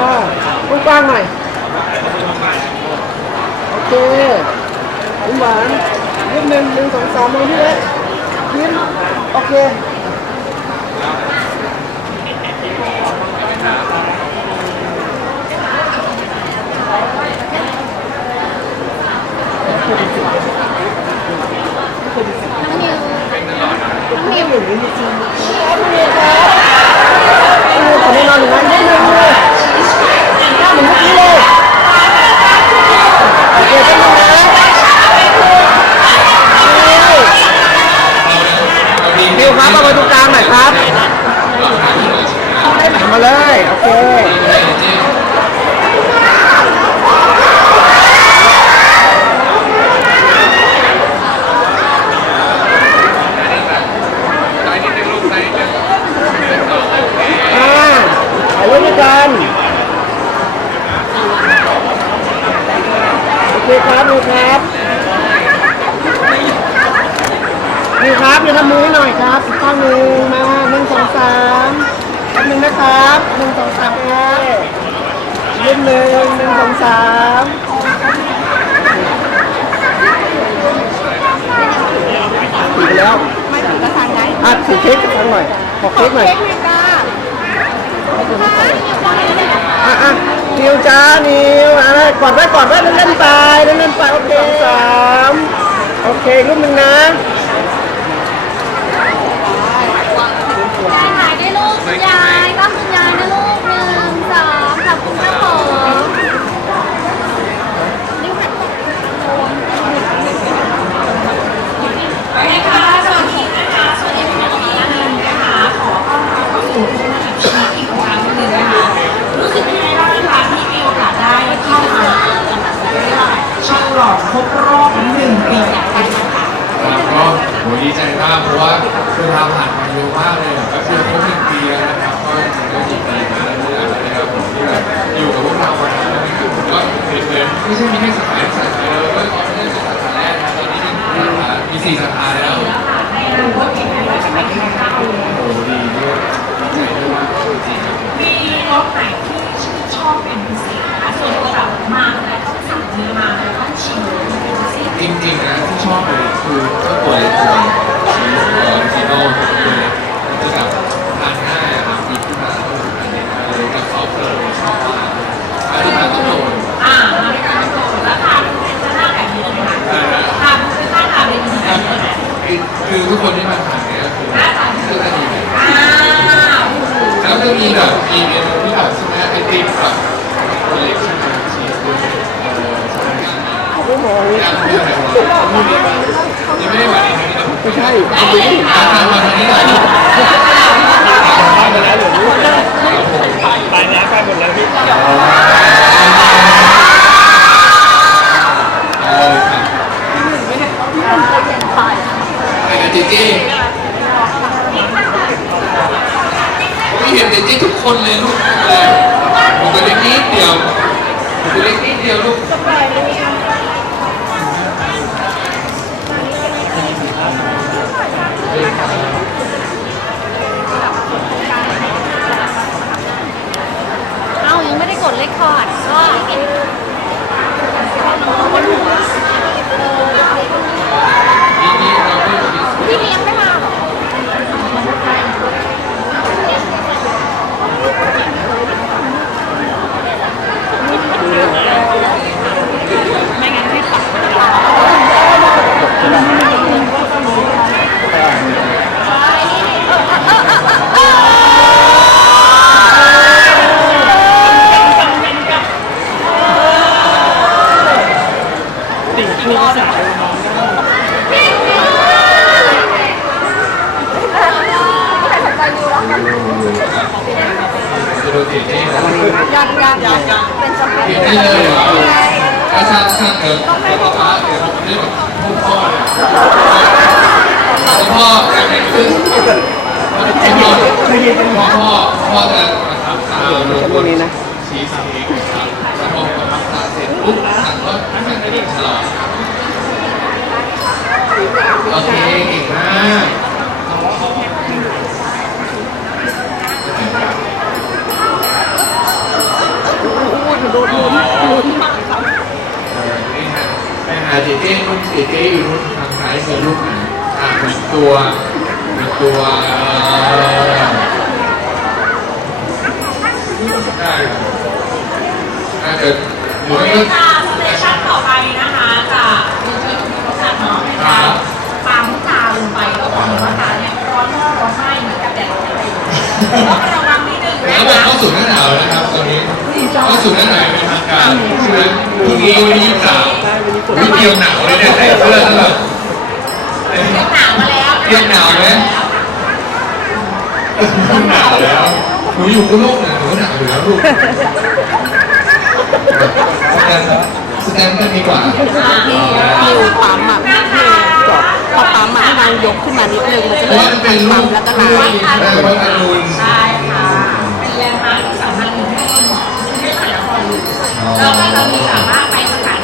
อ่ากว้างหน่อย โอเคยิ้มหวานยิ้มหนึ่งหนึ่งสองสามมองที่เล็กยิ้มโอเคนี่หนึ่งนี่จริงขอแน่นอนหนึ่งนะยิ้มหนึ่งเลยหน้าเหมือนเึงเมื่อกี้เลยโอเคเป็นยังไงบิวครับเอามาตรงกลางหน่อยครับมาเลย โอเค อ่าถ่ายรูปด้วยกัน โอเคครับดูครับนี่ครับเดี๋ยวทำมือให้หน่อยครับอีกข้างหนึ่งมาหนึ่งสองสามแป๊บหนึ่งนะครับหนึ่งสองสามเอ รูปหนึ่งหนึ่งสองสามถือไปแล้วไม่ถึงกระสังไงอะถือเค้กกันหน่อย ขอเค้กหน่อยเค้กเลยจ้าอะอะนิวจ้านิวอะไรกอดไว้กอดไว้เล่นเล่นๆไปเล่นเล่นๆไปโอเคสามโอเครูปหนึ่งนะ ยายถ่ายได้ลูกคุณยายก็คุณยายนะลูกหนึ่งสองขอบคุณครับผมนะคะสวัสดีนะคะสวัสดีคุณผู้ชมนะคะขอต้อนรับเข้าสู่ช่วงชีวิตอีกครั้งหนึ่งนะคะรู้สึกยังไงบ้างคะที่มีโอกาสได้เข้ามาฉ ลองครบรอบหนึ่งปีครับก็โหดีใจมากเพราะว่าเวลาผ่านมาเร็วมากเลยอะก็คือครบหนึ่งปีแล้วนะครับก็จริงๆก็ดีใจมากเลยนะครับผมที่แบบอยู่กับพวกเราวันนี้นะครับผมก็เห็นเลยไม่ใช่มีแค่สาขาสาขาเดียวก็ไม่ใช่สาขาแรกนะตอนนี้มีสาขามีสี่สาขาแล้วในอนาคตยังไงก็จะเป็นข้าวโอ้ดีด้วยดีใจด้วยมากจริงๆครับ มีรถ ทุกคนที่มานเนี่ยคือคืออันนี้เลยอ้าวแล้วก็มีแบบมีเมนูที่แบบใช่ไหมไอติมแบบตัวเล็กใช่ไมชีสด้วยเออใช่ไหมไม่มองย่างเพื่ออะไรวะยังไม่ได้มาในนี้นะไม่ใช่ไม่ใช่มาในนี้นะไปแล้วหรือไปแล้วไปหมดแล้วพี่ เอาเลยครับ ไปกับเจเจไม่เห็นเจเจทุกคนเลยลูกเลยหนูตัวเล็กนิดเดียวตัวเล็กนิดเดียวลูกเอ้ายังไม่ได้กดเลคคอร์ดก็บนหัว นี่นี่เราไม่มี พี่เลี้ยงไม่มาหรอไม่งั้นไม่ตัด ติ่งคือสาย จะโดนเจเจนะ ยังยังยังเป็นสเปร เห็น ย์ ได้เลยเหรอแล้ว ช่างช่างเดี๋ยวเดี๋ยวป๊าป๊าเดี๋ยวผมเรียกพวกพ่อเนี่ยพ่อแต่ไม่ขึ้นพ่อพ่อพ่อพ่อจะมาทำตาลงบนชีสเค้กครับแล้วพอทำตาเสร็จปุ๊บสั่งก็ไม่ได้ฉลองโอเคเก่งมากเจ๊นุ่น เจเจลูกเจ๊อยู่นู่นทางซ้ายมือลูกไหนอะเป็นตัวเป็นตัวได้ครับน่าจะหรือเวไม่ก็ลาสเตชันต่อไปนะคะจะมีทีมรถจักรเนาะในการปั๊มตาลงไปก็บอกเลยว่าตาเนี่ยร้อนร้อนร้อนไหม้เหมือนกับแดดร้อนเลยต้องระวังนิดนึงแล้วนะคะเข้าสู่หน้าหนาวแล้วนะครับตอนนี้เข้าสู่หน้าหนาวเป็นทางการใช่ไหมพรุ่งนี้วันที่ยี่สิบสาม วิเดียวหนาวเลยเนี่ยใส่เสื้อแล้วแบบเตรียมหนาวมาแล้วเตรียมหนาวไหมหนาวแล้วหนูอยู่กับโลกหนาวหนูหนาวอยู่แล้วลูกสแตนสแตนกันดีกว่าที่คิวปั๊มอะพี่จบพอปั๊มอะให้นางยกขึ้นมานิดนึงมันจะเพราะว่ามันเป็นลูปั๊มกแล้วก็ลูล้างเออวัดอรุณใช่ค่ะเป็นแลนด์มาร์คที่สำคัญหนึ่งที่ที่ถ่ายละครอยู่แล้วก็จะมีสามารถไปสถาน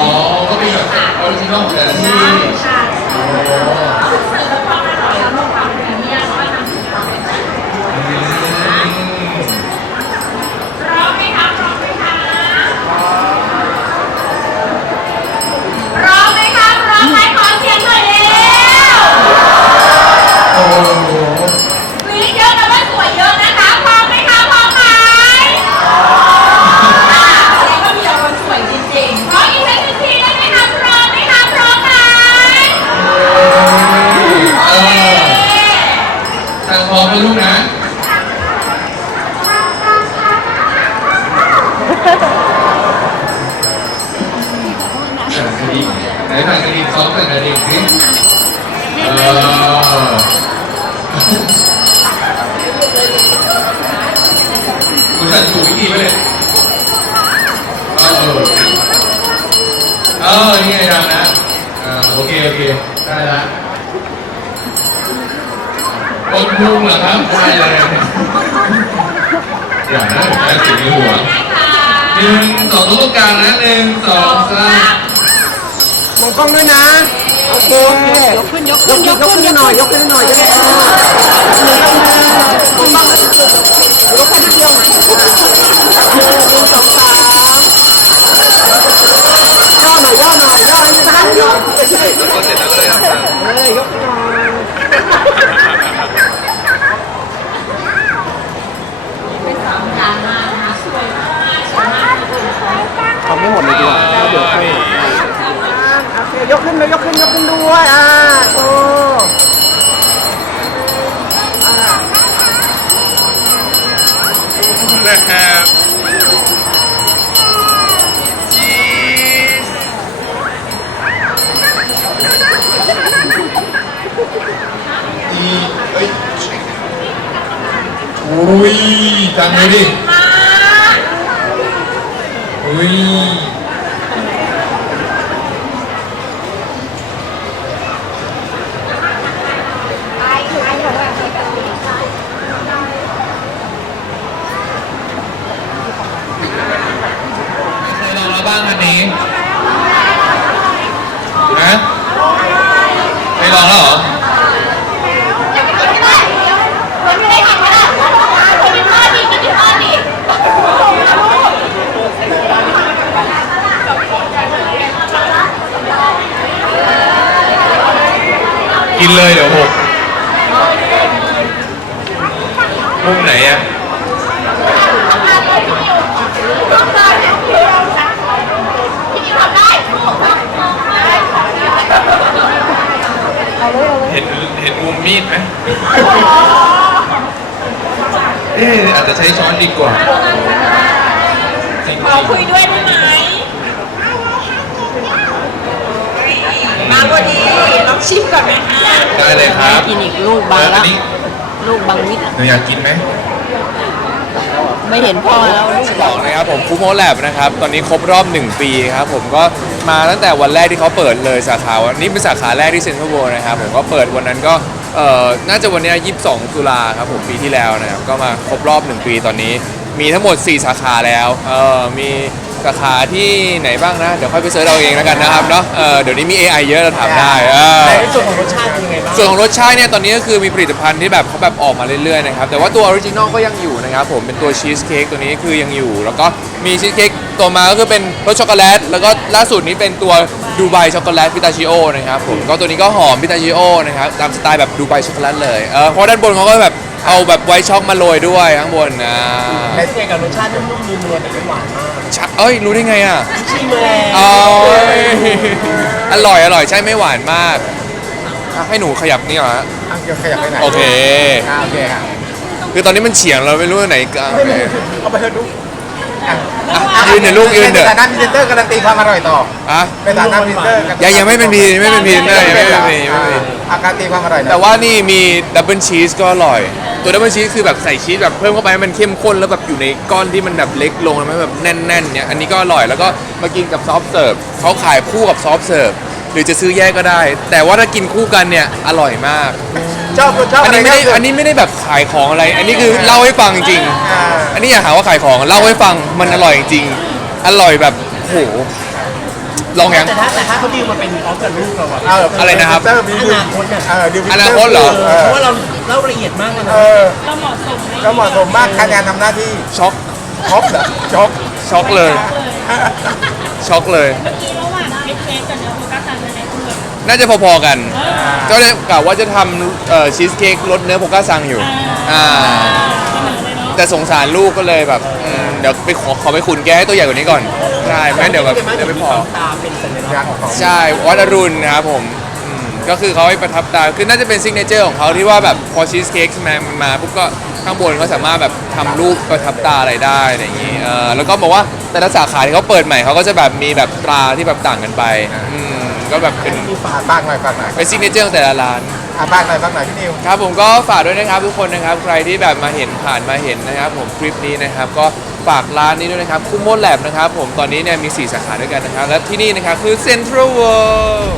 อ๋อที่ก็เป็นแบบออริจินอลของแต่ละที่ ใช่ใช่ เออเออ นี่ไงดังนะอ่าโอเค โอเค ได้ละบนพุงเหรอครับได้เลยอย่านะอย่าติดในหัวหนึ่งสองตัวตรงกลางนะหนึ่งสองสามมองกล้องด้วยนะ โอเค ยกขึ้นยกยขึ้นกยยกกขึ้ขึ้นนยกหน่อยขึ้นยกขึ้นหน่อยจะได้เออหนึ่งหนึ่งมองกล้องให้ดูยกแค่นิดเดียวหนึ่งสองสามย่อหน่อยย่อหน่อยย่อให้มันทันย่อเฮ้ยยกหน่อย เป็นสามจานมากนะคะสวยมากสวยมาก ทำไม่หมดเลยดีกว่าเดี๋ยวค่อยโอเค ยกขึ้นเลยยกขึ้นยกขึ้นด้วย อ่าโอ้อีเอ้ยอุ้ยจำเลยดิอุ้ยเคยลองแล้วบ้างอันนี้ฮะไม่ลองแล้วเหรอ คนไม่ได้ทำก็ได้คนเป็นพ่อดีก็เป็นพ่อดี กินเลยเดี๋ยวหกมุมไหนอะเห็นเห็นมุมมีดไหมเอ๊ะอาจจะใช้ช้อนดีกว่าจริงขอคุยด้วยได้ไหมมาพอดีลอง ชิมก่อนไหมคะๆได้เลยครับกินอีกลูกบางอัแล้วนนี้ลูกบางนิดอะหนูอยากกินไหมไม่เห็นพ่อแล้วลูกบอกนะครับผมคูโมแลบนะครับ ตอนนี้ครบรอบ 1 ปีครับผมก็มาตั้งแต่วันแรกที่เขาเปิดเลยสาขาวันนี้เป็นสาขาแรกที่เซ็นทรัลเวิลด์นะครับผมก็เปิดวันนั้นก็เอ่อน่าจะวันเนี้ย22 ตุลาครับผมปีที่แล้วนะครับก็มาครบรอบ 1 ปีตอนนี้ มีทั้งหมด 4 สาขาแล้วเอ่อมี สาขาที่ไหนบ้างนะ เดี๋ยวค่อยไปเสิร์ชเอาเองแล้วกันนะครับเนาะเออเดี๋ยวนี้มี AI เยอะเราถามได้เออในส่วนของรสชาติเป็นยังไงบ้างส่วนของรสชาติเนี่ยตอนนี้ก็คือมีผลิตภัณฑ์ที่แบบเขาแบบออกมาเรื่อยๆนะครับแต่ว่าตัวออริจินอลก็ยังอยู่นะครับผมเป็นตัวชีสเค้กตัวนี้คือยังอยู่ แล้วก็มีชีสเค้กตัวมาก็คือเป็นรสช็อกโกแลตแล้วก็ล่าสุดนี้เป็นตัวดูไบช็อกโกแลตพิตาชิโอนะครับผมก็ตัวนี้ก็หอมพิตาชิโอนะครับตามสไตล์แบบดูไบช็อกโกแลตเลยเออเพราะด้านบนเขาก็แบบเอาแบบไวท์ช็อกมาโรยด้วยข้างบนนะแต่ที่ไงกับรสชาตินุ่มๆนัวๆแต่ไม่หวานมาก ชะเอ้ย รู้ได้ไงอะชิมมาแล้วอ๋ออร่อยอร่อยใช่ไม่หวานมากอะให้หนูขยับนี่เหรอฮะอะเดี๋ยวขยับไปไหนโอเค อะโอเคค่ะคือตอนนี้มันเฉียงเราไม่รู้ไหนก็โอเคเอาไปเถอะลูกอะอะ ยืนเดี๋ยวลูกยืนเดี๋ยวในฐานะพรีเซนเตอร์การันตีความอร่อยต่ออะในฐานะพรีเซนเตอร์ยังยังไม่เป็นพีไม่เป็นพีไม่ไม่ไม่เป็นพีไม่เป็นพีอาการตีความอร่อยหน่อยแต่ว่านี่มีดับเบิลชีสก็อร่อย ตัวดับเบิลชีสคือแบบใส่ชีสแบบเพิ่มเข้าไปให้มันเข้มข้นแล้วแบบอยู่ในก้อนที่มันแบบเล็กลงแล้วมันแบบแน่นๆเนี่ยอันนี้ก็อร่อยแล้วก็มากินกับซอฟต์เสิร์ฟเขาขายคู่กับซอฟต์เสิร์ฟหรือจะซื้อแยกก็ได้ แต่ว่าถ้ากินคู่กันเนี่ยอร่อยมาก ชอบชอบอันอะไรนี้ไม่ได้ชบอันนี้ไม่ได้แบบขายของอะไร อันนี้คือเล่าให้ฟังจริงอ่าอันนี้อย่าหาว่าขายของเล่าให้ฟังมันอร่อยจริง อร่อยแบบโหลองยังแต่ถ้าแต่ถ้าเขาดีลมาเป็นออฟกับลูกเราอะเอออะไรนะครับพเซนเตอร์มีอนาคตน่ะเออดิวอนาคตเหรอเออเพราะว่าเราเล่าละเอียดมากเลยนะเออก็เหมาะสมมากการงานทำหน้าที่ช็อกครบเหรอช็อกช็อกเลยช็อกเลย นคุณน่าจะพอๆกัน ก็เลยกะว่าจะทำเอ่อชีสเค้กรสเนื้อโพก้าซังอยู่อ่าแต่สงสารลูกก็เลยแบบอืมเดี๋ยวไปขอขอไปขุนแกให้ตัวใหญ่กว่านี้ก่อนใช่ไม่งั้นเดี๋ยวแบบเดี๋ยวไม่พอ ตาเป็นสัญลักษณ์ของใช่วัดอรุณนะครับผมอืมก็คือเขาให้ประทับตาคือน่าจะเป็นซิกเนเจอร์ของเขาที่ว่าแบบพอชีสเค้กใช่ไหมมันมาปุ๊บก็ข้างบนเขาสามารถแบบทำรูปประทับตาอะไรได้อะไรอย่างนี้เออแล้วก็บอกว่าแต่ละสาขาที่เขาเปิดใหม่เขาก็จะแบบมีแบบตราที่แบบต่างกันไปอืม ก็แบบเป็นมีฝากบ้างหน่อยฝากหน่อยเป็นซิกเนเจอร์ของแต่ละร้าน อะบ้างหน่อยบ้างหน่อยพี่นิว ครับผมก็ฝากด้วยนะครับทุกคนนะครับใครที่แบบมาเห็นผ่านมาเห็นนะครับผมคลิปนี้นะครับก็ฝากร้านนี้ด้วยนะครับคุโมแลบนะครับผมตอนนี้เนี่ยมี 4 สาขาด้วยกันนะครับและที่นี่นะครับคือ Central World